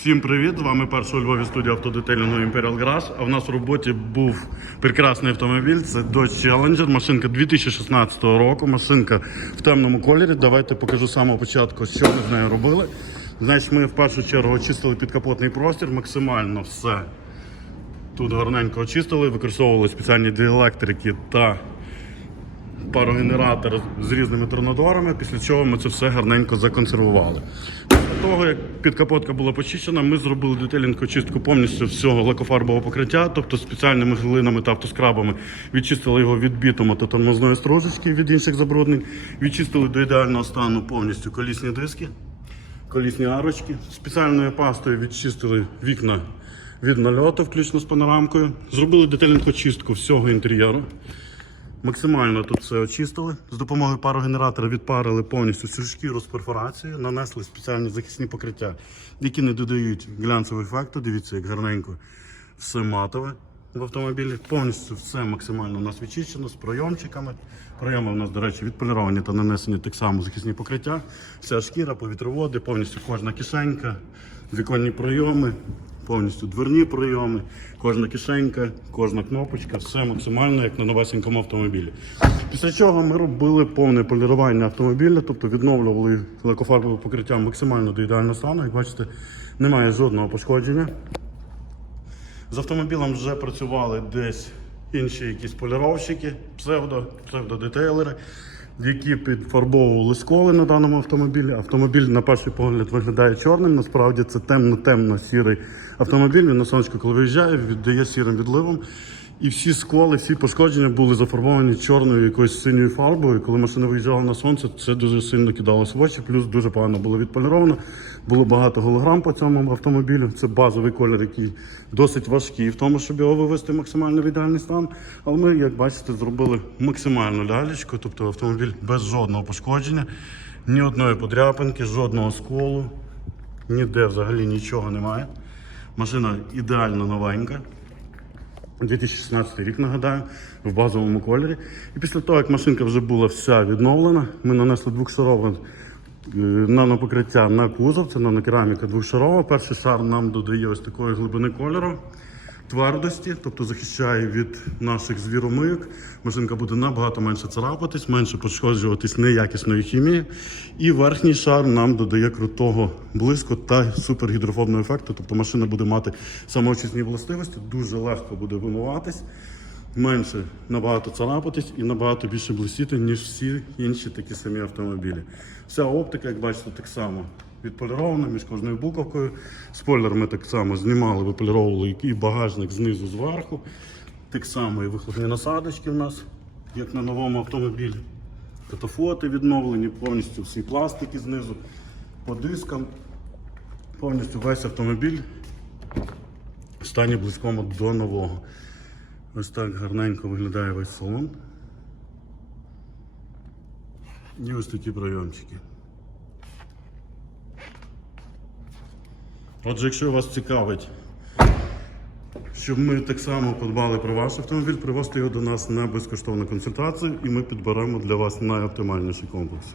Всім привіт! З вами перша у Львові студія автодетелінгу Imperial Garage. А в нас в роботі був прекрасний автомобіль. Це Dodge Challenger, машинка 2016 року. Машинка в темному кольорі. Давайте покажу з самого початку, що ми з нею робили. Значить, ми в першу чергу очистили підкапотний простір, максимально все тут гарненько очистили, використовували спеціальні діелектрики та парогенератор з різними торнадорами, після чого ми це все гарненько законсервували. Того, як підкапотка була почищена, ми зробили детелінг очистку повністю всього лакофарбового покриття, тобто спеціальними глинами та автоскрабами відчистили його від бітуму та тормозної стружечки від інших забруднень, відчистили до ідеального стану повністю колісні диски, колісні арочки. Спеціальною пастою відчистили вікна від нальоту, включно з панорамкою. Зробили детелінг очистку всього інтер'єру. Максимально тут все очистили. З допомогою парогенератора відпарили повністю всю шкіру з перфорацією, нанесли спеціальні захисні покриття, які не додають глянцевого ефекту. Дивіться, як гарненько все матове в автомобілі. Повністю все максимально у нас відчищено з пройомчиками. Пройоми у нас, до речі, відполіровані та нанесені так само захисні покриття. Вся шкіра, повітроводи, повністю кожна кишенька, віконні пройоми, повністю дверні прийоми, кожна кишенька, кожна кнопочка, все максимально як на новесенькому автомобілі. Після чого ми робили повне полірування автомобіля, тобто відновлювали лакофарбове покриття максимально до ідеального стану. Як бачите, немає жодного пошкодження. З автомобілем вже працювали десь інші якісь поліровщики, псевдо, псевдодетейлери, які підфарбовували сколи на даному автомобілі. Автомобіль на перший погляд виглядає чорним. Насправді це темно-темно-сірий автомобіль. Він на сонечко, коли виїжджає, віддає сірим відливом. І всі сколи, всі пошкодження були зафарбовані чорною якоюсь синьою фарбою. Коли машина виїжджала на сонце, це дуже сильно кидалося в очі. Плюс дуже погано було відполіровано. Було багато голограм по цьому автомобілю. Це базовий колір, який досить важкий в тому, щоб його вивести максимально в ідеальний стан. Але ми, як бачите, зробили максимальну лялечку, тобто автомобіль без жодного пошкодження, ні одної подряпинки, жодного сколу, ніде взагалі нічого немає. Машина ідеально новенька. 2016 рік, нагадаю, в базовому кольорі. І після того, як машинка вже була вся відновлена, ми нанесли двохшарове е, нанопокриття на кузов, це нанокераміка двохшарова. Перший шар нам додає ось такої глибини кольору, твердості, тобто захищає від наших звіромийок. Машинка буде набагато менше царапатись, менше пошкоджуватись неякісною хімією. І верхній шар нам додає крутого блиску та супергідрофобного ефекту. Тобто машина буде мати самоочисні властивості, дуже легко буде вимиватись, менше набагато царапатись і набагато більше блистіти, ніж всі інші такі самі автомобілі. Вся оптика, як бачите, так само відполірована між кожною буковкою. Спойлер ми так само знімали, виполіровували і багажник знизу зверху. Так само і вихлопні насадочки в нас, як на новому автомобілі. Катафоти відновлені, повністю всі пластики знизу, по дискам. Повністю весь автомобіль в стані близькому до нового. Ось так гарненько виглядає весь салон. І ось такі прийомчики. Отже, якщо вас цікавить, щоб ми так само подбали про ваш автомобіль, привозьте його до нас на безкоштовну консультацію і ми підберемо для вас найоптимальніший комплекс.